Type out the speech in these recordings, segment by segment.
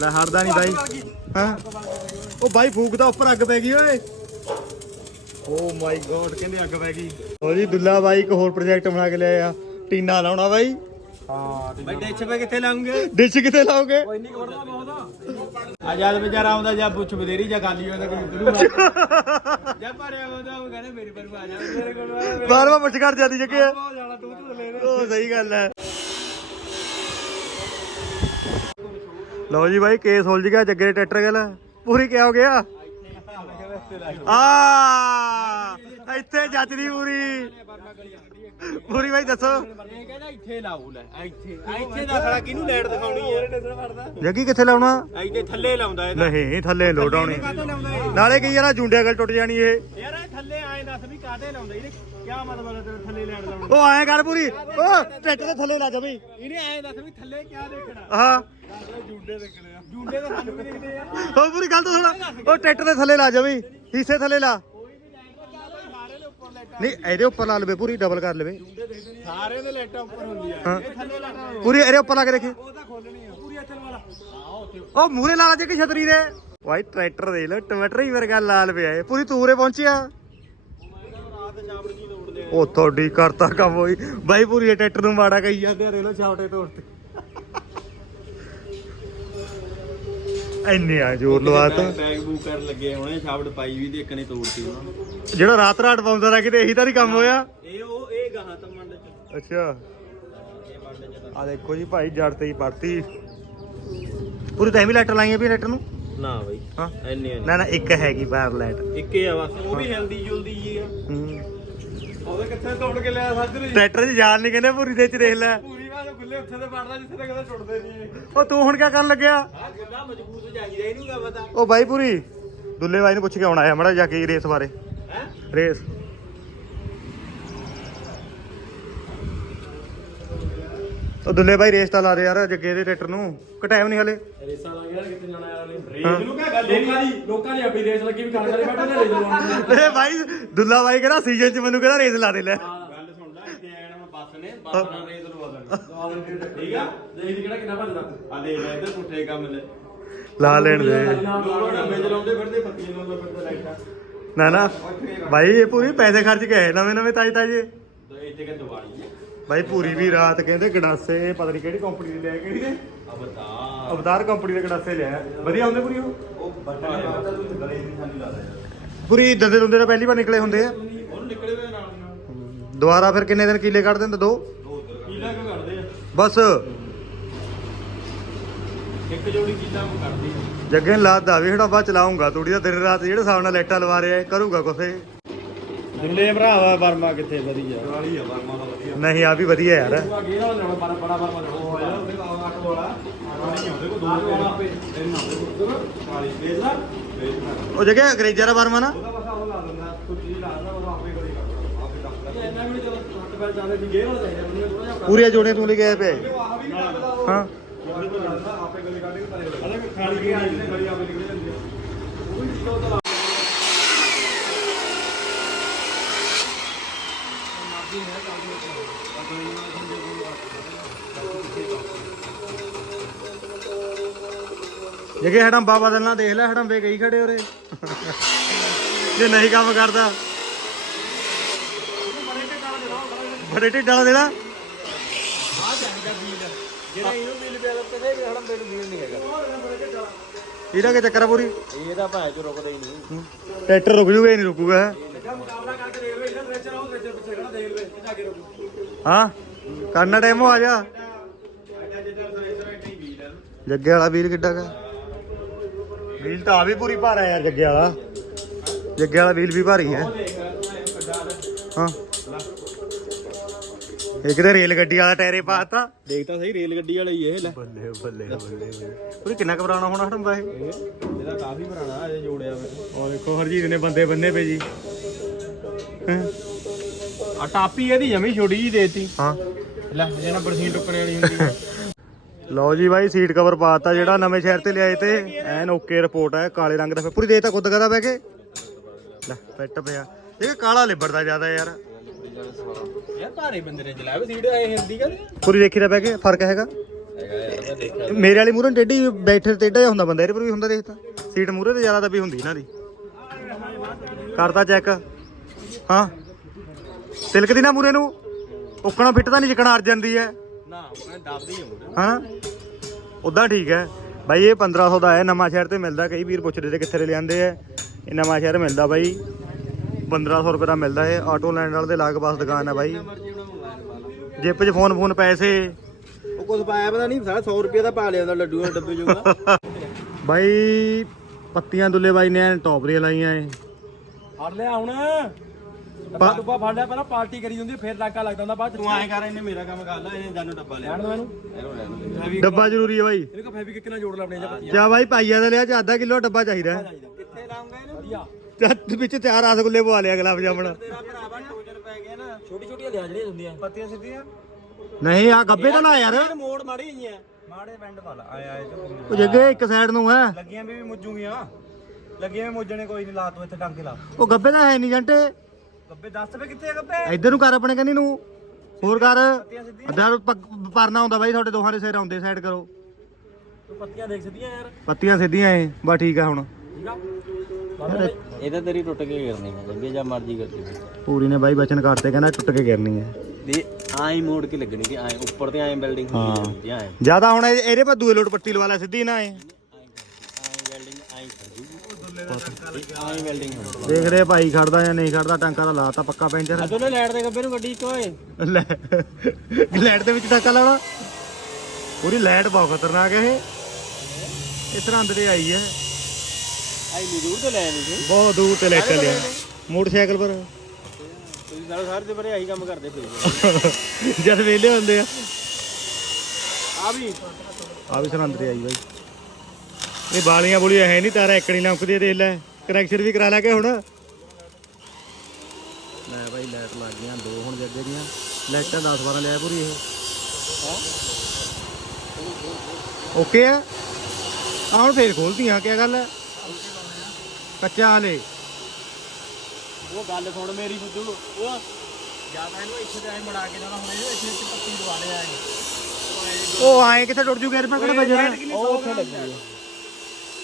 ਲੈ ਹਟਦਾ ਨਹੀਂ ਬਾਈ। ਹਾਂ? ਉਹ ਬਾਈ ਫੂਕਦਾ ਉੱਪਰ ਅੱਗ ਪੈ ਗਈ ਓਏ। ਓ ਮਾਈ ਗੋਡ ਕਹਿੰਦੇ ਅੱਗ ਪੈ ਗਈ। ਹੋ ਜੀ ਦੁੱਲਾ ਬਾਈ ਇੱਕ ਹੋਰ ਪ੍ਰੋਜੈਕਟ ਬਣਾ ਕੇ ਲਿਆਇਆ। ਟੀਨਾ ਲਾਉਣਾ ਬਾਈ। ਬਈ ਡੇਛ ਪੇ ਕਿੱਥੇ ਲਾਉਂਗੇ? ਡਿਸ਼ ਕਿੱਥੇ ਲਾਓਗੇ? ਕੋਈ ਨਹੀਂ ਖੜਦਾ ਬਹੁਤ ਆ। ਜਦ ਵਿਚਾਰਾ ਆਉਂਦਾ ਜਾਂ ਪੁੱਛ ਬਦੇਰੀ ਜਾਂ ਗਾਲੀ ਹੁੰਦਾ ਕੋਈ ਉਧਰੂ ਜਾਂ ਭਰਿਆ ਹੁੰਦਾ ਉਹ ਕਹਿੰਦੇ ਮੇਰੇ ਪਰ ਆ ਜਾ ਮੇਰੇ ਕੋਲ ਬਾਰ ਬਾਰ ਪੁੱਛ ਕਰ ਜਾਂਦੀ ਜੱਗੇ। ਕੋਲ ਜਾਣਾ ਤੂੰ ਤੂੰ ਲੈ ਉਹ ਸਹੀ ਗੱਲ ਹੈ। ਲਓ ਜੀ ਬਾਈ, ਕੇਸ ਉਲਝ ਗਿਆ ਜੱਗੇ ਦੇ ਟਰੈਕਟਰ ਗੱਲ ਪੂਰੀ ਕਿਆ ਹੋ ਗਿਆ? ਆ! ਇੱਥੇ ਜੱਜਦੀ ਪੂਰੀ। ਪੂਰੀ ਬਾਈ, ਦੱਸੋ। ਇਹ ਕਹਿੰਦਾ ਇੱਥੇ ਲਾਉ ਲੈ ਇੱਥੇ ਇੱਥੇ ਦਾ ਖੜਾ ਕਿਹਨੂੰ ਲੈਟ ਦਿਖਾਉਣੀ ਹੈ ਜੱਗੀ, ਕਿੱਥੇ ਲਾਉਣਾ? ਇੱਥੇ ਥੱਲੇ ਲਾਉਂਦਾ ਇਹ ਨਹੀਂ, ਥੱਲੇ ਲੋਡ ਆਉਣੀ। ਨਾਲੇ ਕੀ ਯਾਰ ਜੁੰਡਿਆ ਗੱਲ ਟੁੱਟ ਜਾਣੀ ਇਹ। ਯਾਰ ਇਹ ਥੱਲੇ ਆਏ ਦੱਸ ਵੀ ਕਾਹਤੇ ਲਾਉਂਦਾ? ਇਹਨੇ ਕੀ ਮਤਲਬ ਹੈ ਤੇਰੇ ਥੱਲੇ ਲੈਣ ਲਾਉਣ ਉਹ ਆਏ ਕਰ ਪੂਰੀ। ਉਹ ਟਰੈਕਟਰ ਦੇ ਥੱਲੇ ਲਾ ਜਮੀ ਇਹਨੇ ਆਏ ਦੱਸ ਵੀ ਥੱਲੇ ਕੀ ਦੇਖਣਾ? ਹਾਂ। ਜੁੰਡੇ ਦੇਖਣੇ ਆ। ਜੁੰਡੇ ਤਾਂ ਸਾਨੂੰ ਵੀ ਦੇਖਦੇ ਆ। ਉਹ ਪੂਰੀ ਗੱਲ ਤਾਂ ਸੁਣ। ਉਹ ਟਰੈਕਟਰ ਦੇ ਥੱਲੇ ਲਾ ਜਮੀ ਹਿੱਸੇ ਥੱਲੇ ਲਾ। ਸਾਰੇ ਦੇ ਉੱਪਰ ਲੈਟਾਂ ਨਹੀਂ ਇਹਦੇ ਉੱਪਰ ਲਾ ਲਵੇ ਪੂਰੀ ਡਬਲ ਕਰ ਲਵੇ। ਸਾਰੇ ਦੇ ਲੈਟਾਂ ਉੱਪਰ ਹੁੰਦੀਆਂ ਹਾਂ। ਇਹ ਥੱਲੇ ਲਾਣਾ ਪੂਰੀ ਇਹਦੇ ਉੱਪਰ ਲਾ ਕੇ ਦੇਖੀ। ਉਹ ਤਾਂ ਖੋਲਣੀ ਆ। ਪੂਰੀ ਇੱਥੇ ਵਾਲਾ ਉਹ ਮੂਰੇ ਲਾ ਲਾ ਜੇ ਕਿ ਛਤਰੀ ਦੇ। ਵਾਈ ਟਰੈਕਟਰ ਦੇ ਲੋ ਟਮਾਟਰ ਹੀ ਵਰਗਾ ਲਾਲ ਪਿਆ ਏ ਪੂਰੀ ਤੂਰੇ ਪਹੁੰਚਿਆ ਰਾਤ ਸ਼ਾਮ ਨੂੰ ਕੀ ਲੋੜਦੇ ਉਹ ਤੁਹਾਡੀ ਕਰਤਾ ਕੰਮ ਹੋਈ। ਬਾਈ ਪੂਰੀ ਟਰੈਕਟਰ ਨੂੰ ਮਾੜਾ ਕਹੀ ਜਾਂਦੇ ਆ ਦੇ ਲੋ ਛਾਵਟੇ ਤੋੜਤੇ ਇੰਨੇ ਆ ਜ਼ੋਰ ਲਵਾਤਾ ਬੈਗ ਬੂਕ ਕਰਨ ਲੱਗੇ ਹੁਣੇ ਸ਼ਾਬਟ ਪਾਈ ਵੀ ਦੇਖਣੀ ਤੋੜਤੀ ਉਹਨਾਂ ਨੂੰ। ਜਿਹੜਾ ਰਾਤ ਰਾਤ ਪਾਉਂਦਾ ਰਿਹਾ ਕਿਤੇ ਇਹੀ ਤਾਂ ਨਹੀਂ ਕੰਮ ਹੋਇਆ? ਇਹ ਉਹ ਇਹ ਗਾਹਾਂ ਤਾਂ ਮੰਡ ਚ। ਅੱਛਾ। ਤਾਂ। ਆ ਦੇਖੋ ਜੀ ਭਾਈ ਜੜ ਤੇ ਹੀ ਪੜਤੀ ਪੂਰੀ ਤਾਂ ਐਵੇਂ ਲਾਈਟ ਲਾਈਆਂ ਵੀ ਟਰੈਕਟਰ ਨੂੰ। ਨਾ ਬਈ। ਹਾਂ। ਐਨੇ ਨਾ ਨਾ ਇੱਕ ਹੈਗੀ ਬਾਹਰ ਲਾਈਟ। ਇੱਕ ਹੀ ਆ ਬਸ ਉਹ ਵੀ ਹਿਲਦੀ ਜੁਲਦੀ ਜੀ ਆ। ਉਹਦੇ ਕਿੱਥੇ ਤੋੜ ਕੇ ਲਿਆ ਸਾਜਰੇ ਟਰੈਕਟਰ 'ਚ ਜਾਲ ਨਹੀਂ ਕਹਿੰਦੇ ਪੂਰੀ ਦੇ ਚ ਦੇਖ ਲੈ। ਪੂਰੀ ਬਾਤ ਗੁੱਲੇ ਉੱਥੇ ਤੇ ਪੜਦਾ ਜਿੱਥੇ ਤੇ ਕਦੇ ਟੁੱਟਦੇ ਨਹੀਂ ਉਹ ਤੂੰ ਹੁਣ ਕੀ ਕਰਨ ਲੱਗਿਆ? ਆ ਗੁੱਲਾ ਮਜ਼ਬੂਤ ਚਾਹੀਦਾ ਇਹਨੂੰ ਕੀ ਪਤਾ? ਉਹ ਬਾਈ ਪੂਰੀ। ਦੁੱਲੇ ਬਾਈ ਨੂੰ ਪੁੱਛ ਕੇ ਆਉਣਾ ਆਇਆ ਮੜਾ ਜਾ ਕੇ ਰੇਸ ਬਾਰੇ। ਹੈ? ਰੇਸ। ਉਹ ਦੁੱਲੇ ਬਾਈ ਰੇਸ ਤਾਂ ਲਾ ਦੇ ਯਾਰ ਜੱਗੇ ਦੇ ਟਰੈਕਟਰ ਨੂੰ। ਘਟਾਇਆ ਨਹੀਂ ਹਲੇ। ਰੇਸਾਂ ਲੱਗ ਗਿਆ ਕਿੱਥੇ ਜਾਣਾ ਯਾਰ ਨੇ ਰੇਸ ਨੂੰ ਕਿਆ ਗੱਲ ਲੋਕਾਂ ਦੀ ਲੋਕਾਂ ਦੀ ਆਪਣੀ ਰੇਸ ਲੱਗੀ ਵੀ ਕਾਰ ਕਰੇ ਬੈਠੇ ਨੇ ਰੇਸ ਲਾਉਣ ਇਹ ਬਾਈ ਦੁੱਲਾ ਬਾਈ ਕਹਿੰਦਾ ਸੀਜ਼ਨ 'ਚ ਮੈਨੂੰ ਕਹਿੰਦਾ ਰੇਸ ਲਾ ਦੇ ਲੈ ਗੱਲ ਸੁਣ ਲੈ ਇੱਥੇ ਆਏ ਨਾ ਬੱਸ ਨੇ ਬੱਸ ਨਾਲ ਰੇਸ ਲਵਾ ਦੇਣੀ। ਠੀਕ ਆ? ਦੇਖ ਕਿਹੜਾ ਕਿੰਨਾ ਭੱਜਦਾ। ਆ ਦੇਖ ਲੈ ਇੱਧਰ ਪੁੱਠੇ ਕੰਮ ਲੈ। ਲਾ ਲੈਣ ਦੇ। ਲੋਕਾਂ ਡੱਬੇ ਚਲਾਉਂਦੇ ਫਿਰਦੇ ਪੱਤੀਆਂ ਲਾਉਂਦੇ ਫਿਰਦੇ ਲਾਈਟਾਂ। ਨਾ ਨਾ। ਬਾਈ ਇਹ ਪੂਰੀ ਪੈਸੇ ਖਰਚ ਕੇ ਆਏ ਨਵੇਂ ਨਵੇਂ ਤਾਜੇ ਤਾਜੇ ਤੇ ਇੱਥੇ ਕਿ ਦੀਵਾਲੀ ਹੈ ਬਾਈ ਪੂਰੀ ਵੀ ਰਾਤ ਕਹਿੰਦੇ ਗੜਾਸੇ ਪਤਾ ਨਹੀਂ ਕਿਹੜੀ ਕੰਪਨੀ ਦੇ ਲਿਆ ਕਿਹੜੀ ਨੇ? ਅਵਤਾਰ। ਅਵਤਾਰ ਕੰਪਨੀ ਦੇ ਗੜਾਸੇ ਲਿਆ ਵਧੀਆ ਹੁੰਦੇ ਪੂਰੀ ਉਹ? ਉਹ ਬਟਨ ਨੇ ਪਤਾ ਤੂੰ ਗਲੇ ਨਹੀਂ ਸਾਨੂੰ ਲੱਗਦਾ ਯਾਰ ਪੂਰੀ ਦੰਦੇ ਦੁੰਦੇ ਤਾਂ ਪਹਿਲੀ ਵਾਰ ਨਿਕਲੇ ਹੁੰਦੇ ਆ। ਉਹਨੂੰ ਨਿਕਲੇ ਹੋਏ ਨਾਲ ਦੀ ਨਾਲ। ਦੁਬਾਰਾ ਫਿਰ ਕਿੰਨੇ ਦਿਨ ਕੀਲੇ ਕੱਢ ਦਿੰਦੇ? ਦੋ? ਕੀਲਾ ਕਿਉਂ ਕੱਢਦੇ ਆ। ਬਸ। ਇੱਕ ਜੋੜੀ ਕੀਲਾ ਨੂੰ ਕੱਢਦੀ ਆ। ਜੱਗੇ ਲਾਦਾ ਵੀ ਹੜਾਬਾ ਚਲਾਉਂਗਾ ਤੂੜੀ ਦਾ ਦਿਨ ਰਾਤ ਜਿਹੜੇ ਹਿਸਾਬ ਨਾਲ ਲਾਈਟਾਂ ਲਵਾ ਰਿਹਾ ਕਰੂਗਾ ਕੁਛੇ ਦੁੱਲੇ ਭਰਾਵਾ ਵਰਮਾ ਕਿੱਥੇ ਵਧੀਆ? ਵਾਲੀ ਆ ਵਰਮਾ ਦਾ ਵਧੀਆ ਨਹੀਂ ਆ ਵੀ ਵਧੀਆ ਯਾਰ। ਤੂੰ ਅੱਗੇ ਨਾਲ ਲੈਣਾ ਬੜਾ ਬੜਾ ਵਰਮਾ ਉਹ ਹੋਇਆ ਉਹਦੇ ਦਾ ਆਟੋ ਵਾਲਾ ਨਹੀਂ ਆਉਂਦੇ ਕੋ ਦੋ ਆਟੋ ਵਾਲਾ ਆਪੇ ਤਿੰਨ ਆਉਂਦੇ ਕੋ ਕਾਲੀ ਵੇਚ ਲਾ ਵੇਚ ਨਾ ਉਹ ਜੱਗੇ ਅੰਗਰੇਜ਼ਾਂ ਦਾ ਵਰਮਾ ਨਾ? ਉਹਦਾ ਬਸ ਉਹ ਲਾ ਦਿੰਦਾ ਕੁੱਤੀ ਲਾ ਦਿੰਦਾ ਉਹ ਆਪੇ ਗਲੀ ਕਰਦਾ ਆਪੇ ਦੱਸਦਾ ਇਹ ਇੰਨਾ ਵੀ ਚਲੋ ਹੱਥ ਪੈਰ ਚੱਲਦੇ ਸੀ ਗੇਰ ਵਾਲਾ ਚਾਹੀਦਾ ਮੈਨੂੰ ਥੋੜਾ ਜਿਹਾ ਪੂਰੀਆਂ ਜੋੜੀਆਂ ਤੂੰ ਲੈ ਕੇ ਆਏ ਪਏ ਉਹ ਆਹ ਵੀ ਨਹੀਂ ਕਰਦਾ ਉਹ ਹਾਂ। ਉਹਦੇ ਕੋਲ ਲਾ ਦਿੰਦਾ ਆਪੇ ਗਲੀ ਕੱਢ ਕੇ ਪਰੇ ਹੋ। ਅਰੇ ਖਾਲੀ ਗਲੀ ਆ ਗਲੀ ਆਪੇ ਨਿਕਲ ਜਾਂਦੀ ਆ। ਉਹ ਵੀ ਸਲੋ ਚਲਾ ਜੱਗੇ ਹੜੰਬਾ ਬਦਲਣਾ ਦੇਖ ਲੈ ਹੜੰਬੇ ਗਈ ਖੜੇ ਉਰੇ। ਜੇ ਨਹੀਂ ਕੰਮ ਕਰਦਾ। ਬੜੇ ਢਿੱਡਾਂ ਵਾਲਾ ਦੇਣਾ। ਜਿਹੜਾ ਇਹਨੂੰ ਬਿੱਲ ਪਿਆ ਤੇ ਵੀ ਹੜੰਬੇ ਨੂੰ ਬਿੱਲ ਨਹੀਂ ਹੈਗਾ ਇਹਦਾ ਕੀ ਚੱਕਰ ਪੂਰੀ? ਇਹ ਤਾਂ ਚ ਰੁਕਦਾ ਹੀ ਨਹੀਂ। ਟਰੈਕਟਰ ਰੁਕ ਜੂਗਾ ਹੀ ਨਹੀਂ ਰੁਕੂਗਾ। ਇਹਦਾ ਮੁਕਾਬਲਾ ਕਰਕੇ ਦੇਖ ਹਾਂ ਕਰਨਾ ਟਾਈਮ ਆ ਜਾ। ਜੱਗੇ ਵਾਲਾ ਵੀਲ ਕਿੱਡਾ ਕਾ ਵੀਲ ਤਾਂ ਆ ਵੀ ਪੂਰੀ ਭਾਰਾ ਯਾਰ ਜੱਗੇ ਵਾਲਾ। ਜੱਗੇ ਵਾਲਾ ਵੀਲ ਵੀ ਭਾਰੀ ਹੈ ਹਾਂ। ਇੱਕ ਤੇ ਰੇਲ ਗੱਡੀ ਵਾਲਾ ਟਾਇਰੇ ਪਾਤਾ ਦੇਖ ਤਾਂ ਸਹੀ ਰੇਲ ਗੱਡੀ ਵਾਲਾ ਹੀ ਇਹ ਲੈ। ਬੱਲੇ ਬੱਲੇ ਬੱਲੇ ਪੂਰੀ ਕਿੰਨਾ ਘਬਰਾਣਾ ਹੋਣਾ ਹਟੰਬਾ ਇਹ? ਇਹਦਾ ਕਾਫੀ ਪੁਰਾਣਾ ਇਹ ਜੋੜਿਆ ਹੋਇਆ। ਉਹ ਦੇਖੋ ਹਰਜੀਤ ਨੇ ਬੰਦੇ ਬੰਨੇ ਪਏ ਜੀ। ਹੈਂ? ਆ ਟਾਪੀ ਇਹਦੀ ਜਮੀ ਛੋਟੀ ਜੀ ਦੇਤੀ। ਹਾਂ। ਲੈ ਜਿਹੜਾ ਬਰਸੀਨ ਟੁੱਕਣੇ ਵਾਲੀ ਹੁੰਦੀ ਲਓ ਜੀ ਬਾਈ ਸੀਟ ਕਵਰ ਪਾਤਾ ਜਿਹੜਾ ਨਵੇਂ ਸ਼ਹਿਰ ਤੇ ਲਿਆਏ ਤੇ। ਐਨ ਓਕੇ ਰਿਪੋਰਟ ਹੈ ਕਾਲੇ ਰੰਗ ਦਾ। ਪੂਰੀ ਦੇ ਤਾਂ ਕੁੱਦ ਕਦਾ ਬਹਿ ਕੇ? ਲੈ ਫਿੱਟ ਪਿਆ। ਇਹ ਕਾਲਾ ਲਿਬੜਦਾ ਜ਼ਿਆਦਾ ਯਾਰ। ਯਾਰ ਭਾਰੇ ਬੰਦੇ ਨੇ ਵੀ ਸੀਟ ਇਹ ਹਿਲਦੀ ਕਾ ਪੂਰੀ ਦੇਖੀ ਤਾਂ ਬਹਿ ਕੇ ਫ਼ਰਕ ਹੈਗਾ? ਮੇਰੇ ਵਾਲੀ ਮੂਹਰੇ ਟੇਢੀ ਬੈਠੇ ਟੇਢਾ ਜਿਹਾ ਹੁੰਦਾ ਬੰਦਾ ਇਹਦੇ ਪਰ ਵੀ ਹੁੰਦਾ ਦੇਖਤਾ। ਸੀਟ ਮੂਹਰੇ ਤੇ ਜ਼ਿਆਦਾ ਦੱਬੀ ਹੁੰਦੀ ਇਹਨਾਂ ਦੀ। ਕਰਦਾ ਚੈੱਕ ਹਾਂ। ਤਿਲਕਦੀ ਨਾ ਮੂਰੇ ਨੂੰ। ਉੱਕਣਾ ਫਿੱਟ ਤਾਂ ਨਹੀਂ ਜਿਕਣਾ ਅੜ ਜਾਂਦੀ ਹੈ ਨਾ ਮੈਂ ਦੱਬਦੀ ਹਾਂ ਹਾਂ ਉਦਾਂ ਠੀਕ ਹੈ ਬਾਈ ਇਹ 1500 ਦਾ ਹੈ ਨਵਾਂ ਸ਼ਹਿਰ ਤੇ ਮਿਲਦਾ ਕਈ ਵੀਰ ਪੁੱਛਦੇ ਤੇ ਕਿੱਥੇ ਦੇ ਲਿਆਂਦੇ ਆ ਇਹ ਨਵਾਂ ਸ਼ਹਿਰ ਮਿਲਦਾ ਬਾਈ। 1500 ਰੁਪਏ ਦਾ ਮਿਲਦਾ ਇਹ। ਆਟੋ ਲੈਂਡ ਵਾਲੇ ਦੇ ਲਾਗ ਪਾਸ ਦੁਕਾਨ ਹੈ ਬਾਈ। ਜੇਬ 'ਚ ਫੋਨ ਫੋਨ ਪੈਸੇ। ਉਹ ਕੁਝ ਪਾਇਆ ਪਤਾ ਨਹੀਂ ਸਾਰਾ 100 ਰੁਪਏ ਦਾ ਪਾ ਲਿਆ ਹੁੰਦਾ ਲੱਡੂ ਦੇ ਡੱਬੇ ਜੋਗਾ। ਬਾਈ ਪੱਤੀਆਂ ਦੁੱਲੇ ਬਾਈ ਨੇ ਟੌਪ ਦੀਆਂ ਲਾਈਆਂ ਏ ਫੜ ਲਿਆ ਹੁਣ। ਡੱਬਾ ਡੁੱਬਾ ਫੜ ਲਿਆ ਪਹਿਲਾਂ ਪਾਰਟੀ ਕਰੀ ਹੁੰਦੀ ਫਿਰ ਟਾਕਾ ਲੱਗਦਾ ਹੁੰਦਾ ਬਾਅਦ ਚ ਤੂੰ ਐਂ ਕਰ ਇਹਨੇ ਮੇਰਾ ਕੰਮ ਕਰ ਲੈ ਇਹਨੇ ਜਾਨੂੰ ਡੱਬਾ ਲਿਆ। ਲੈਣ ਦੋ ਇਹਨੂੰ। ਇਹਨੂੰ ਲੈ ਲਓ। ਮੈਂ ਵੀ ਡੱਬਾ ਜ਼ਰੂਰੀ ਹੈ ਬਾਈ। ਇਹਨੂੰ ਕੋ ਫੈਬਰਿਕ ਕਿੰਨਾ ਜੋੜ ਲਾ ਆਪਣੇ ਜਾਂ ਪੱਤੀਆਂ। ਚਾ ਬਾਈ ਪਾਈਆ ਦਾ ਲਿਆ ਚ ਅੱਧਾ ਕਿਲੋ ਡੱਬਾ ਚਾਹੀਦਾ ਹੈ। ਕਿੱਥੇ ਲਾਉਂਗਾ ਇਹਨੂੰ? ਵਧੀਆ। ਚੱਲ ਵਿੱਚ ਚਾਰ ਰਸਗੁੱਲੇ ਪਵਾ ਲਿਆ ਗੁਲਾਬ ਜਾਮਣ ਤੇਰਾ ਭਰਾਵਾ ਟੋਜਨ ਪੈ ਗਿਆ ਨਾ। ਛੋਟੀ ਛੋਟੀਆਂ ਲਿਆ ਜਿਹੜੀਆਂ ਹੁੰਦੀਆਂ। ਪੱਤੀਆਂ ਸਿੱਧੀਆਂ? ਨਹੀਂ ਆ ਗੱਬੇ ਤਾਂ ਲਾ ਯਾਰ। ਮੋੜ ਮਾੜੀ ਗਈਆਂ ਮਾੜੇ ਪਿੰਡ ਵਾਲਾ ਆਏ ਆਏ ਉਹ ਜੱਗੇ ਇੱਕ ਸਾਈਡ ਨੂੰ ਹੈ। ਲੱਗੀਆਂ ਵੀ ਮੁੱਜੂਗੀਆਂ। ਲੱਗੀਆਂ ਵੀ ਮੁੱਜਣੇ ਕੋਈ ਨਹੀਂ ਲਾ ਤੂੰ ਇੱਥੇ ਟਾਂਕੇ ਲਾ। ਉਹ ਗੱਬੇ ਤਾਂ ਹੈ ਨਹੀਂ ਜੰਟੇ। ਗੱਬੇ ਦੱਸ ਵੇ ਕਿੱਥੇ ਆ ਗੱਬੇ? ਇੱਧਰ ਨੂੰ ਕਰ ਆਪਣੇ ਕੰਨੀ ਨੂੰ। ਹੋਰ ਕਰ। ਅੱਧਾ ਪ- ਪਰਨਾ ਹੁੰਦਾ ਬਾਈ ਤੁਹਾਡੇ ਦੋਹਾਂ ਦੇ ਸਿਰ ਆਉਂਦੇ ਸਾਈਡ ਕਰੋ। ਤੂੰ ਪੱਤੀਆਂ ਦੇਖ ਸਦੀਆਂ ਯਾਰ। ਪੱਤੀਆਂ ਸਿੱਧੀਆਂ ਏ ਬਸ ਠੀਕ ਆ ਹੁਣ। ਠੀਕ ਆ? ਤੇਰੀ ਟੁੱਟ ਕੇ ਗਿਰਨੀ ਹੈ ਜੱਗੇ ਜਾਂ ਮਰਜ਼ੀ ਕਰਦੀ ਪੂਰੀ ਨੇ ਬਾਈ ਬਚਨ ਕਰਤੇ ਕਹਿੰਦਾ ਟੁੱਟ ਕੇ ਗਿਰਨੀ ਹੈ। ਦੇ ਆਈ ਮੋੜ ਕੇ ਲੱਗਣੀ ਕਿ ਆਏ ਉੱਪਰ ਤੇ ਆਏ ਬਿਲਡਿੰਗ ਹਾਂ। ਹੁੰਦੀ ਹੈ ਆਏ। ਜ਼ਿਆਦਾ ਹੁਣ ਇਹ- ਇਹਦੇ ਪਰ ਦੂਏ ਲੋਟ ਪੱਟੀ ਲਵਾ ਲੈ ਸਿੱਧੀ ਨਾ ਆਈ ਆਈ ਦੇਖਦੇ ਆ ਭਾਈ ਖੜਦਾ ਜਾਂ ਨਹੀਂ ਖੜਦਾ ਟਾਂਕਾ ਤਾਂ ਲਾਤਾ ਪੱਕਾ ਪੈਂਚਰ। ਅਦੋਲੇ ਲੈਟ ਦੇ ਗੱਬੇ ਨੂੰ ਗੱਡੀ ਇੱਕ ਓਏ। ਲੈ ਲਾਈਟ ਦੇ ਵਿੱਚ ਟਾਂਕਾ ਲਾਉਣਾ। ਪੂਰੀ ਲਾਈਟ ਬਹੁਤ ਖਤਰਨਾਕ ਹੈ ਇਹ। ਇਹ ਸਰਹੰਦ ਤੇ ਆਈ ਹੈ। ਆਈ ਨੀ ਦੂਰ ਤੋਂ ਲੈ ਆਈ ਸੀ ਬਹੁਤ ਦੂਰ ਤੇ ਲਾਈਟ ਲਿਆ ਮੋਟਰਸਾਈਕਲ ਪਰ। ਤੁਸੀਂ ਸਾਰੇ ਸਾਰੇ ਦੇ ਬਰੇ ਆਹੀ ਕੰਮ ਕਰਦੇ ਪਏ ਜਦ ਵੇਲੇ ਹੁੰਦੇ ਆ। ਆ ਵੀ। ਆ ਵੀ ਸਰਹੰਦ ਤੇ ਆਈ ਬਾਈ। ਇਹ ਬਾਲੀਆਂ ਬੁਲੀਆਂ ਹੈ ਨਹੀਂ ਤਾਰਾ ਇੱਕ ਨਹੀਂ ਲੰਕਦੀ ਦੇਖ ਲੈ। ਕਨੈਕਸ਼ਨ ਵੀ ਕਰਾ ਲਾ ਕੇ ਹੁਣ। ਲੈ ਬਾਈ ਲਾਈਟ ਲੱਗ ਗਈਆਂ ਦੋ ਹੁਣ ਜੱਗੇ ਦੀਆਂ। ਲਾਈਟਾਂ 10 12 ਲਿਆ ਪੂਰੀ ਇਹ। ਓਕੇ ਆ? ਆ ਹੁਣ ਫੇਰ ਖੋਲਤੀਆਂ ਕੀ ਗੱਲ ਹੈ ਕੱਚਾ ਹਲੇ। ਉਹ ਗੱਲ ਸੁਣ ਮੇਰੀ ਬੁੱਧੂ ਉਹ ਜ਼ਿਆਦਾ ਇਹਨੂੰ ਇੱਥੇ ਤੇ ਐ ਮੜਾ ਕੇ ਜਾਣਾ ਹੁਣ ਇਹਦੇ ਇੱਥੇ ਇੱਥੇ ਪੱਤੀ ਲਵਾ ਲਿਆ ਉਹ ਆਏ ਕਿੱਥੇ ਟੁੱਟ ਜੂਗੇ ਮੈਂ ਕਿਹੜਾ ਵਜਣਾ ਉਹ ਉੱਥੇ ਲੱਗੀ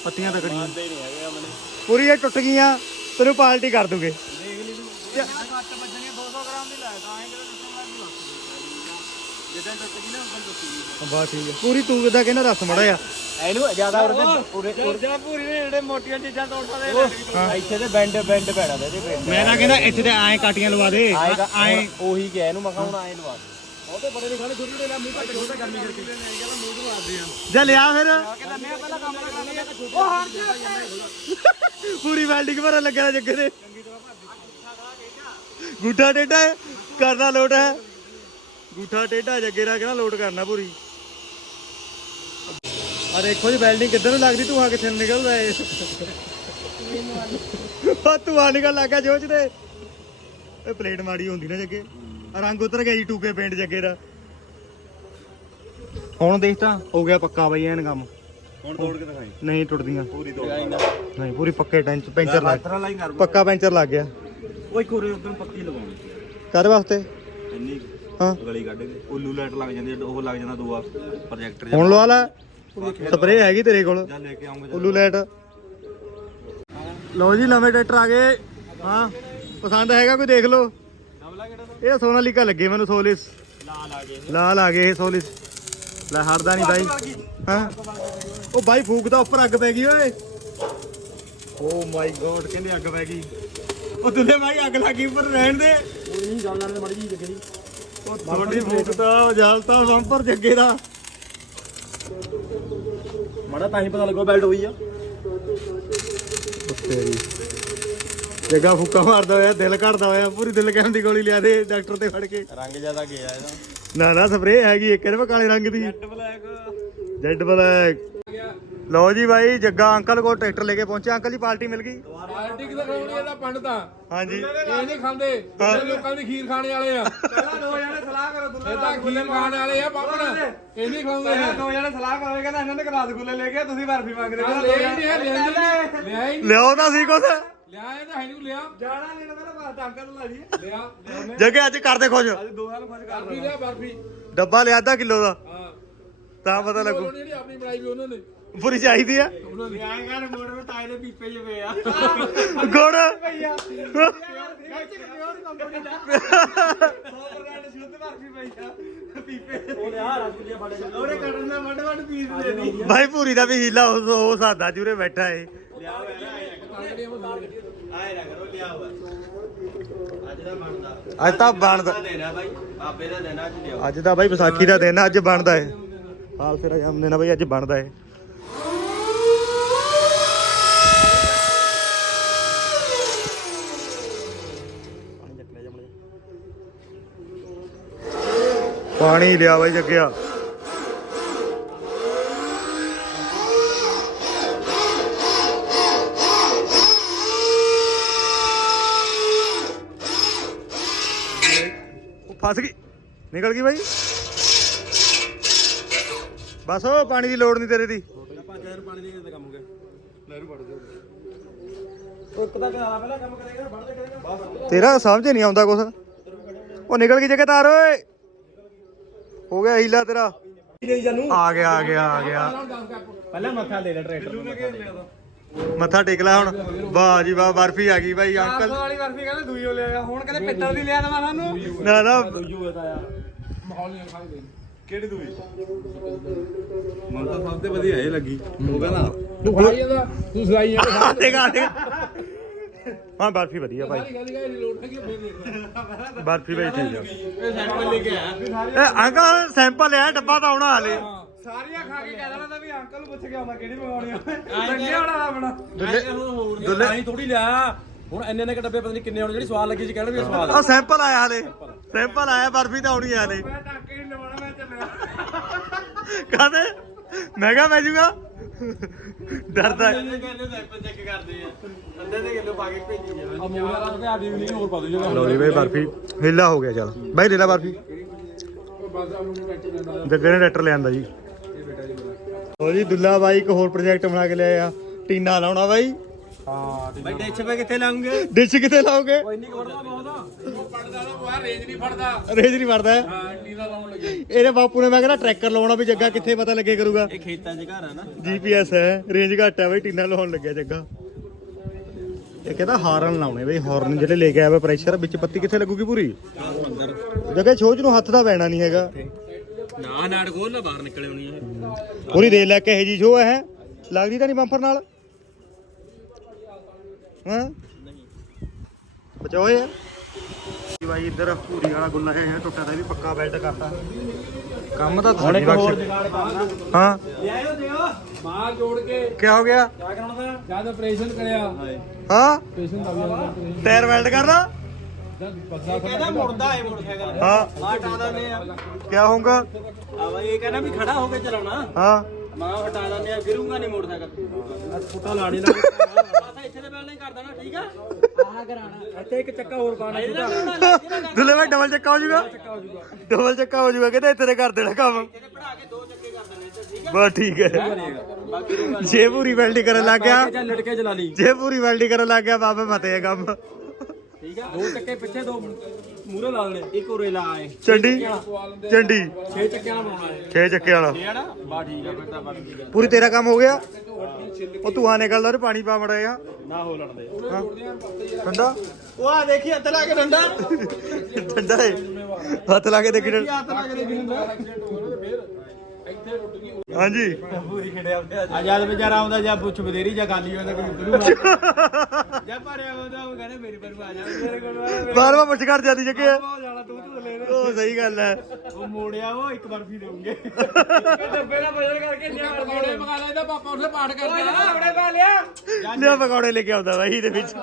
ਪੱਤੀਆਂ ਤਕੜੀਆਂ। ਆਂਦੇ ਨਹੀਂ ਹੈਗੇ ਅਮਨੇ ਪੂਰੀ ਇਹ ਟੁੱਟ ਗਈਆਂ ਤੈਨੂੰ ਪਾਰਟੀ ਕਰ ਦੂਗੇ। ਦੇਖ ਲਈ ਤੂੰ। ਘੱਟ ਵੱਜਣੀਆਂ 200 ਗ੍ਰਾਮ ਦੀ ਲੈ ਤਾਂ ਐਂ ਕਿਹੜਾ ਟੁੱਟਣ ਲੱਗ ਗਈ। ਜਿੱਦਾਂ ਟੁੱਟ ਗਈ ਨਾ ਉਦੋਂ ਟੁੱਟੀ ਗਈ। ਬਸ ਠੀਕ ਹੈ ਪੂਰੀ ਤੂੰ ਕਿਦਾਂ ਕਹਿੰਦਾ ਰਸ ਮੜਾ ਆ ਇਹਨੂੰ ਜ਼ਿਆਦਾ ਉਰੇ ਉਰੇ ਜਾ ਪੂਰੀ ਨੇ ਜਿਹੜੇ ਮੋਟੀਆਂ ਚੀਜ਼ਾਂ ਤੋੜ ਸਕਦੇ ਇੱਥੇ ਤੇ ਬੈਂਡ ਬੈਂਡ ਪੈਣਾ ਇਹਦੇ ਬੈਂਡ ਮੈਂ ਤਾਂ ਕਹਿੰਦਾ ਇੱਥੇ ਤੇ ਐਂ ਕਾਟੀਆਂ ਲਵਾ ਦੇ। ਆਏ ਉਹੀ ਕਿਹਾ ਇਹਨੂੰ ਮੈਂ ਕਿਹਾ ਹੁਣ ਆਏ ਲਵਾ ਦੇ। ਉਹ ਤੇ ਬੜੇ ਨਹੀਂ ਖਾਣੇ ਛੋਟੇ ਛੋਟੇ ਮੂੰਹ ਘੱਟ ਛੋਟਾ ਗਰਮੀ ਕਰਕੇ। ਜਾ ਲਿਆ ਫਿਰ। ਪੂਰੀ ਵੈਲਡਿੰਗ ਭਰਨ ਲੱਗਿਆ ਜੱਗੇ ਦੇ। ਗੁੱਠਾ ਹੈ, ਕਰਨਾ ਲੋਟ ਹੈ। ਗੁੱਠਾ ਟੇਢਾ ਜੱਗੇ ਦਾ ਕਹਿੰਦਾ ਲੋਟ ਕਰਨਾ ਪੂਰੀ। ਆ ਦੇਖੋ ਜੀ ਵੈਲਡਿੰਗ ਕਿੱਧਰ ਨੂੰ ਲੱਗਦੀ ਤੂੰ ਆ ਕਿੱਥੇ ਨੂੰ ਨਿਕਲਦਾ ਏ ਆ ਤੂੰ ਆ ਨਿਕਲ ਲੱਗਾ ਜੋਚ ਦੇ ਇਹ ਪਲੇਟ ਮਾੜੀ ਹੁੰਦੀ ਨਾ ਜੱਗੇ। ਰੰਗ ਉਤਰ ਗਿਆ ਜੀ ਟੂਕੇ ਪੇਂਟ ਜੱਗੇ ਦਾ। ਹੁਣ ਦੇਖ ਤਾਂ ਹੋ ਗਿਆ ਪੱਕਾ ਬਈ ਐਨ ਕੰਮ। ਹੁਣ ਤੋੜ ਕੇ ਦਿਖਾਈ। ਨਹੀਂ ਟੁੱਟਦੀਆਂ। ਪੂਰੀ ਤੋੜ। ਨਹੀਂ ਪੂਰੀ ਪੱਕੇ ਟੈਂਚ ਪੈਂਚਰ ਲੱਗ ਪੱਕਾ ਪੈਂਚਰ ਲੱਗ ਗਿਆ। ਓਏ ਕੋਰੇ ਉਦੋਂ ਪੱਤੀ ਲਵਾਉਣੀ ਕਾਹਦੇ ਵਾਸਤੇ? ਇੰਨੀ ਹਾਂ। ਗਲੀ ਕੱਢ ਕੇ। ਉੱਲੂ ਲਾਈਟ ਲੱਗ ਜਾਂਦੀ ਹੈ, ਉਹ ਲੱਗ ਜਾਂਦਾ ਦੂਆ ਪ੍ਰੋਜੈਕਟਰ ਹੁਣ ਲਵਾ ਲੈ। ਸਪਰੇ ਹੈਗੀ ਤੇਰੇ ਕੋਲ। ਜਾਂ ਲੈ ਕੇ ਆਉਂਗੇ ਉੱਲੂ ਲਾਈਟ। ਲਓ ਜੀ ਨਵੇਂ ਟਰੈਕਟਰ ਆ ਗਏ। ਹਾਂ। ਪਸੰਦ ਹੈਗਾ ਕੋਈ ਦੇਖ ਲਓ। ਇਹ ਸੋਨਾਲੀਕਾ ਲੱਗੇ ਮੈਨੂੰ ਸੋਲਿਸ। ਲਾਲ ਆ ਗਏ ਲਾਲ ਆ ਗਏ ਇਹ ਸੋਲਿਸ। ਲੈ ਹਟਦਾ ਨਹੀਂ ਬਾਈ। ਹਾਂ? ਉਹ ਬਾਈ ਫੂਕਦਾ ਉੱਪਰ ਅੱਗ ਪੈ ਗਈ ਓਏ। ਓ ਮਾਈ ਗੋਡ ਕਹਿੰਦੇ ਅੱਗ ਪੈ ਗਈ। ਉਹ ਦੁੱਲੇ ਮਾਈ ਅੱਗ ਲੱਗੀ ਉੱਪਰ ਰਹਿਣ ਦੇ। ਨਹੀਂ ਗੱਲ ਨਾਲ ਮੜੀ ਜੀ ਜੱਗੇ ਉਹ ਥੋੜੀ ਫੂਕਦਾ ਜਲਤਾ ਬੰਪਰ ਜੱਗੇ ਦਾ। ਮੜਾ ਤਾਂ ਹੀ ਪਤਾ ਲੱਗੋ ਬੈਲਟ ਹੋਈ ਆ। ਜੱਗਾ ਫੂਕਾ ਮਾਰਦਾ ਹੋਇਆ ਦਿਲ ਘੜਦਾ ਹੋਇਆ ਪੂਰੀ ਦਿਲ ਕਹਿਣ ਦੀ ਗੋਲੀ ਲਿਆ ਦੇ ਡਾਕਟਰ ਤੇ ਫੜ ਕੇ। ਰੰਗ ਜ਼ਿਆਦਾ ਗਿਆ ਇਹਦਾ। ਨਾ ਨਾ ਸਪਰੇ ਹੈਗੀ ਇੱਕ ਇਹਦੇ ਕਾਲੇ ਰੰਗ ਦੀ। ਬਲੈਕ ਜੈਡ ਬਲੈਕ ਲਓ ਜੀ ਬਾਈ ਜੱਗਾ ਅੰਕਲ ਕੋਲ ਟਰੈਕਟਰ ਲੈ ਕੇ ਪਹੁੰਚੇ ਅੰਕਲ ਜੀ ਪਾਰਟੀ ਮਿਲ ਗਈ? ਪਾਰਟੀ ਕਿਤੇ ਖਾਣੀ ਇਹਦਾ ਪੰਡ ਤਾਂ ਹਾਂਜੀ। ਇਹ ਨਹੀਂ ਖਾਂਦੇ ਇਹ ਲੋਕਾਂ ਦੀ ਖੀਰ ਖਾਣੇ ਵਾਲੇ ਆ। ਪਹਿਲਾਂ ਦੋ ਜਣੇ ਸਲਾਹ ਕਰੋ ਦੁੱਲਾ ਇਹ ਤਾਂ ਖੀਰ ਖਾਣ ਵਾਲੇ ਆ ਬਾਪਣ। ਇਹ ਨਹੀਂ ਖਾਂਦੇ। ਪਹਿਲਾਂ ਦੋ ਜਣੇ ਸਲਾਹ ਕਰੋ ਕਹਿੰਦਾ ਇਹਨਾਂ ਨੇ ਰਸਗੁੱਲੇ ਲੈ ਕੇ ਤੁਸੀਂ ਬਰਫੀ ਮੰਗਦੇ ਲਿਆ ਹੀ। ਨਹੀਂ ਲਿਆ ਹੀ ਨਹੀਂ ਲਿਆਓ ਤਾਂ ਸੀ ਕੁਛ। ਲਿਆ ਇਹ ਤਾਂ ਹੈ ਨਹੀਂ ਲਿਆ। ਜਾਣਾ ਨਹੀਂ ਪਹਿਲਾਂ ਬਾਤ ਟਾਂਕਾ ਲਾ ਲਈ ਲਿਆ ਲਿਆ ਜੱਗੇ ਅੱਜ ਕਰਦੇ ਖੁਸ਼। ਕਰ ਬਰਫੀ ਲਿਆ ਬਰਫੀ। ਡੱਬਾ ਲਿਆ ਅੱਧਾ ਕਿਲੋ ਦਾ। ਹਾਂ। ਤਾਂ ਪਤਾ ਲੱਗੂ। ਉਹਨਾਂ ਜਿਹੜੀ ਆਪਣੀ ਬਣਾਈ ਵੀ ਉਹਨਾਂ ਨੇ। ਪੂਰੀ ਚਾਹੀਦੀ ਆ। ਉਹਨਾਂ ਨੇ ਆਏ ਕਰ ਮੋੜ ਵਿੱਚ ਤਾਏ ਦੇ ਪੀਪੇ ਜਿ ਪਏ ਆ। ਗੁੜ। ਭਈਆ ਵਿੱਚ ਪਿਓਰ ਕੰਪਨੀ ਦਾ 100% ਸ਼ੁੱਧ ਬਰਫੀ ਪਈਆ ਪੀਪੇ। ਉਹਨੇ ਆ ਰਸਗੁੱਲੇ ਫੜ ਕੇ। ਉਹਨੇ ਦਾ ਵੱਡ ਵੱਡ ਪੀਸ ਦੇ ਦੀ ਭਾਈ ਪੂਰੀ ਦਾ ਵੀ ਹੀਲਾ ਹੋ ਹੋ ਸਕਦਾ ਜੂਰੇ ਬੈਠਾ ਏ। ਲਿਆ ਹੋਇਆ ਨਾ ਆਏ ਨਾ ਕਰੋ ਲਿਆ ਹੋਇਆ ਅੱਜ ਦਾ ਬਣਦਾ। ਅੱਜ ਤਾਂ ਬਣਦਾ। ਦੇਣਾ ਬਾਈ ਬਾਬੇ ਦਾ ਦੇਣਾ ਅੱਜ ਲਿਆਓ। ਅੱਜ ਤਾਂ ਬਾਈ ਵਿਸਾਖੀ ਦਾ ਦਿਨ ਆ ਅੱਜ ਬਣਦਾ ਏ ਹਾਲ ਤੇਰਾ ਜਨਮ ਦਿਨ ਆ ਬਾਈ ਅੱਜ ਬਣਦਾ ਏ ਪਾਣੀ ਲਿਆ ਬਾਈ ਜੱਗਿਆ। ਫਸ ਗਈ। ਨਿਕਲ ਗਈ ਬਾਈ। ਬਸ ਉਹ ਪਾਣੀ ਦੀ ਲੋੜ ਨਹੀਂ ਤੇਰੇ ਦੀ। ਆਪਾਂ ਜੈਨ ਪਾਣੀ ਦੇ ਕੇ ਕੰਮ ਹੋ ਗਿਆ। ਲਹਿਰੂ ਫੜ ਦਿਓ ਉਹ ਇੱਕ ਤਾਂ ਕਰਾ ਪਹਿਲਾਂ ਕੰਮ ਕਰੇਗਾ ਫੜਦੇ ਕਰੇਗਾ। ਬਸ। ਤੇਰਾ ਸਮਝ ਨਹੀਂ ਆਉਂਦਾ ਕੁਛ। ਉਹ ਨਿਕਲ ਗਈ ਜਗ੍ਹਾ ਤਾਰ ਓਏ। ਹੋ ਗਿਆ ਹੀਲਾ ਤੇਰਾ। ਆ ਗਿਆ ਆ ਗਿਆ ਆ ਗਿਆ। ਪਹਿਲਾਂ ਮੱਥਾ ਲੈ ਲੈ ਟਰੈਕਟਰ ਮੱਥਾ ਟੇਕ ਲੈ ਹੁਣ। ਵਾਹ ਜੀ ਵਾਹ ਬਰਫੀ ਆ ਗਈ ਬਾਈ ਅੰਕਲ ਵਾਲੀ ਬਰਫੀ ਕਹਿੰਦੇ ਦੂਈਓ ਲਿਆ ਹੁਣ ਕਹਿੰਦੇ ਪਿੱਤਲ ਦੀ ਲਿਆ ਦਵਾ ਸਾਨੂੰ ਨਾ ਨਾ। ਹੈ ਤਾਂ ਮਾਹੌਲ ਨਹੀਂ ਖਾਈ ਦੇ ਕਿਹੜੀ ਦੂਈ? ਮਨ ਤਾਂ ਸਭ ਤੋਂ ਵਧੀਆ ਇਹ ਲੱਗੀ। ਉਹ ਕਹਿੰਦਾ ਤੂੰ ਖਾਈ ਜਾਂਦਾ ਤੂੰ ਸਲਾਈ ਜਾਂਦਾ। ਦੇਖ ਆ ਦੇਖ। ਹਾਂ ਬਰਫੀ ਵਧੀਆ ਭਾਈ ਬਰਫੀ ਬਾਈ ਠੀਕ ਆ। ਇਹ ਸੈਂਪਲ ਲੈ ਕੇ ਆਇਆ। ਇਹ ਅੰਕਲ ਸੈਂਪਲ ਲਿਆ ਡੱਬਾ ਤਾਂ ਆਉਣਾ ਹਾਲੇ। ਸਾਰੀਆਂ ਖਾ ਕੇ ਕਹਿ ਦੇਣਾ ਵੀ ਅੰਕਲ ਨੂੰ ਪੁੱਛ ਕੇ ਆਉਂਦਾ ਕਿਹੜੀ ਮੰਗਾਉਣੀ ਆ। ਲੱਗੇ ਹੋਣਾ ਆਪਣਾ। ਦੁੱਲੇ ਨਹੀਂ। ਥੋੜੀ ਲਿਆ। ਹੁਣ ਇੰਨੇ ਨੇ ਡੱਬੇ ਪਤਾ ਨਹੀਂ ਕਿੰਨੇ ਹੋਣ ਜਿਹੜੀ ਸਵਾਦ ਲੱਗੀ ਸੀ ਕਹਿਣ ਵੀ ਸਵਾਦ ਆ। ਸੈਂਪਲ ਆਇਆ ਹਾਲੇ। ਸੈਂਪਲ ਆਇਆ ਬਰਫੀ ਤਾਂ ਆਉਣੀ ਆ ਹਾਲੇ। ਮੈਂ ਟਾਕੇ ਨਹੀਂ ਲਵਾਉਣਾ ਮੈਂ ਚੱਲਿਆ। ਕਾਹਦੇ? ਮੈਂ ਕਿਹਾ ਮੈਂ ਜੂਗਾ। ਡਰਦਾ। ਕਹਿੰਦੇ ਕਹਿੰਦੇ ਸੈਂਪਲ ਚੈੱਕ ਕਰਦੇ ਆ। ਅੰਦਰ ਦੇ ਕਿਲੋ ਪਾ ਕੇ ਭੇਜੀ ਜਾਵੇ ਆ ਮੂਲਾ ਰੱਖ ਕੇ ਆਡੀ ਵੀ ਨਹੀਂ ਹੋਰ ਪਾ ਦੋ ਜਗਾ ਲੋ ਜੀ ਬਈ ਬਰਫੀ। ਹੀਲਾ ਹੋ ਗਿਆ ਚੱਲ। ਬਾਈ ਲੈ ਲੈ ਬਰਫੀ ਆ ਨੂੰ ਟਰੈਕਟਰ ਜਾਂਦਾ ਜੱਗੇ ਜੀ ਦੁੱਲਾ ਬਾਈ ਇੱਕ ਹੋਰ ਪ੍ਰੋਜੈਕਟ ਬਣਾ ਕੇ ਲਿਆਏ ਆ ਟੀਨਾ ਲਾਉਣਾ ਬਾਈ। ਹਾਂ ਬਾਈ ਡੇਛ ਪੇ ਕਿੱਥੇ ਲਾਉਂਗੇ? ਡਿਸ਼ ਕਿੱਥੇ ਲਾਓਗੇ? ਇੰਨੀ ਕੋੜਦਾ ਬਹੁਤ ਆ। ਉਹ ਪੜਦਾ ਨਾ ਬਾਹਰ ਰੇਂਜ ਨਹੀਂ ਫੜਦਾ। ਰੇਜ ਨਹੀਂ ਵੜਦਾ ਹੈ। ਹਾਂ ਲਾਉਣ ਲੱਗੇ। ਇਹਦੇ ਬਾਪੂ ਨੇ ਮੈਂ ਕਹਿੰਦਾ ਟਰੈਕਰ ਲਾਉਣਾ ਵੀ ਜੱਗਾ ਕਿੱਥੇ ਪਤਾ ਲੱਗੇ ਕਰੂਗਾ। ਇਹ ਖੇਤਾਂ 'ਚ ਘਰ ਆ ਨਾ। ਜੀਪੀਐਸ ਹੈ ਰੇਂਜ ਘੱਟ ਹੈ ਬਈ ਟੀਨਾ ਲਾਉਣ ਲੱਗਿਆ ਜੱਗਾ। ਇਹ ਕਹਿੰਦਾ ਹਾਰਨ ਲਾਉਣੇ ਬਈ ਹਾਰਨ ਜਿਹੜੇ ਲੈ ਕੇ ਆਇਆ ਵਾ ਪ੍ਰੈਸ਼ਰ ਵਿੱਚ ਪੱਤੀ ਕਿੱਥੇ ਲੱਗੂਗੀ ਪੂਰੀ? ਜੱਗੇ ਛੋਚ ਨੂੰ ਹੱਥ ਦਾ ਪੈਣਾ ਨਹੀਂ ਹੈਗਾ। ਨਾ ਨਾੜ ਖੋਲ ਨਾ ਬਾਹਰ ਨਿਕਲੇ ਹੋਣੀ ਇਹ। ਪੂਰੀ ਦੇ ਲੈ ਕੇ ਇਹ ਜੀ ਸ਼ੋ ਹੈ ਲੱਗਦੀ ਤਾਂ ਨਹੀਂ ਬੰਪਰ ਨਾਲ? ਹਾਂ? ਬਚੋਏ ਆ ਜੀ ਬਾਈ ਇੱਧਰ ਪੂਰੀ ਵਾਲਾ ਗੁੱਲਾ ਹੈ ਟੁੱਟਾ ਦਾ ਵੀ ਪੱਕਾ ਬੈਲਟ ਕਰਤਾ। ਕੰਮ ਤਾਂ ਹੁਣ ਇੱਕ ਹੋਰ ਹਾਂ? ਲਿਆਇਓ ਦਿਓ। ਬਾਹਰ ਜੋੜ ਕੇ। ਕੀ ਹੋ ਗਿਆ? ਕਿਆ ਕਰਾਉਣਾ ਤਾਂ ਜਦ ਆਪਰੇਸ਼ਨ ਕਰਿਆ। ਹਾਂ? ਆਪਰੇਸ਼ਨ ਦਾ ਵੀ ਟਾਇਰ ਵੈਲਡ ਕਰਨਾ ਕਹਿੰਦਾ ਮੁੜਦਾ ਏ ਮੋਟਰਸਾਈਕਲ ਹਾਂ। ਆ ਹਟਾ ਦਿੰਦੇ ਆ। ਕੀ ਹੋਊਗਾ? ਆ ਬਾਈ ਇਹ ਕਹਿੰਦਾ ਵੀ ਖੜਾ ਹੋ ਕੇ ਚਲਾਉਣਾ। ਹਾਂ। ਮਾਂ ਹਟਾ ਦਿੰਦੇ ਆ ਗਿਰੂਗਾ ਨਹੀਂ ਮੋਟਰਸਾਈਕਲ। ਫੁੱਟਾ ਲਾਣੀ ਨਾ ਬਸ ਇੱਥੇ ਤੇ ਪਹਿਲਾਂ ਹੀ ਕਰ ਦੇਣਾ ਠੀਕ ਆ? ਆਹ ਕਰਾਣਾ। ਇੱਥੇ ਇੱਕ ਚੱਕਾ ਹੋਰ ਪਾਣਾ ਇਹਦਾ ਬਣਾਉਣਾ ਲੱਗ ਜਿਹੜਾ ਦੁੱਲੇ ਮੈਂ ਡਬਲ ਚੱਕਾ ਹੋ ਜਾਊਗਾ। ਡਬਲ ਚੱਕਾ ਹੋ ਜਾਊਗਾ। ਕਹਿੰਦੇ ਤੇਰੇ ਕਰ ਦੇਣਾ ਕੰਮ। ਇਹਦੇ ਪੜਾ ਕੇ ਦੋ ਚੱਕੇ ਕਰ ਦੇਣੇ ਇੱਥੇ ਠੀਕ ਆ? ਬਸ ਠੀਕ ਹੈ। ਜੇ ਪੂਰੀ ਵੈਲਡਿੰਗ ਕਰਨ ਲੱਗ ਗਿਆ। ਜਾਂ ਲਟਕੇ ਚਲਾ ਲਈ। ਜੇ ਪੂਰੀ ਵੈਲਡਿੰਗ ਕਰਨ ਲੱਗ ਗਿਆ ਬਾਬੇ ਮਤੇ ਹੈ ਕੰਮ। ਠੀਕ ਆ? ਦੋ ਚੱਕੇ ਪਿੱਛੇ ਦੋ ਮੂਰੇ ਲਾ ਦੇਣੇ। ਇੱਕ ਉਰੇ ਲਾ ਆਏ। ਚੰਡੀ? ਚੰਡੀ? 6 ਚੱਕਿਆਂ ਨਾਲ ਬਣਾਉਣਾ ਹੈ 6 ਚੱਕੇ ਵਾਲਾ। ਇਹ ਆ ਨਾ? ਬਾ ਠੀਕ ਆ ਫਿਰ ਤਾਂ ਬਣ ਠੀਕ ਆ ਪੂਰੀ ਤੇਰਾ ਕੰਮ ਹੋ ਗਿਆ? ਉਹ ਧੂਆ ਨਿਕਲਦਾ ਉਹ ਪਾਣੀ ਪਾ ਮੜਿਆ ਨਾ ਹੋ ਲੜਦੇ। ਠੰਡਾ ਉਹ ਆ ਦੇਖੀ ਹੱਥ ਲਾ ਕੇ ਡੰਡਾ। ਠੰਡਾ ਹੈ ਹੱਥ ਲਾ ਕੇ ਦੇਖੀ ਹੱਥ ਲਾ ਕੇ ਦੇਖੀ ਡੰਡਾ। ਹਾਂਜੀ। ਆ ਜਦ ਵਿਚਾਰਾ ਆਉਂਦਾ ਜਾਂ ਪੁੱਛ ਬਦੇਰੀ ਜਾਂ ਗਾਲੀ ਹੁੰਦਾ ਕੋਈ ਉਧਰੂ ਜਾਂ ਭਰਿਆ ਆਉਂਦਾ ਉਹ ਕਹਿੰਦਾ ਮੇਰੇ ਪਰ ਆ ਜਾ। ਮੇਰੇ ਕੋਲ ਬਾਰ ਬਾਰ ਪੁੱਛ ਕਰ ਜਾਂਦੀ ਜੱਗੇ। ਕੋਲ ਜਾਣਾ ਤੂੰ ਤੂੰ ਲੈ ਉਹ ਸਹੀ ਗੱਲ ਹੈ। ਉਹ ਮੋੜਿਆ ਉਹ ਇੱਕ ਬਰਫੀ ਦੇਉਂਗੇ ਡੱਬੇ ਦਾ ਬਦਲ ਕਰਕੇ ਲਿਆ ਪਕੌੜੇ ਪਕਾ ਲੈ ਇਹਦਾ ਪਾਪਾ ਉੱਥੇ ਪਾਠ ਕਰਦਾ। ਆਪਣੇ ਪਾ ਲਿਆ। ਲਿਆ ਪਕੌੜੇ ਲੈ ਕੇ ਆਉਂਦਾ ਬਾਈ ਇਹਦੇ ਵਿੱਚ।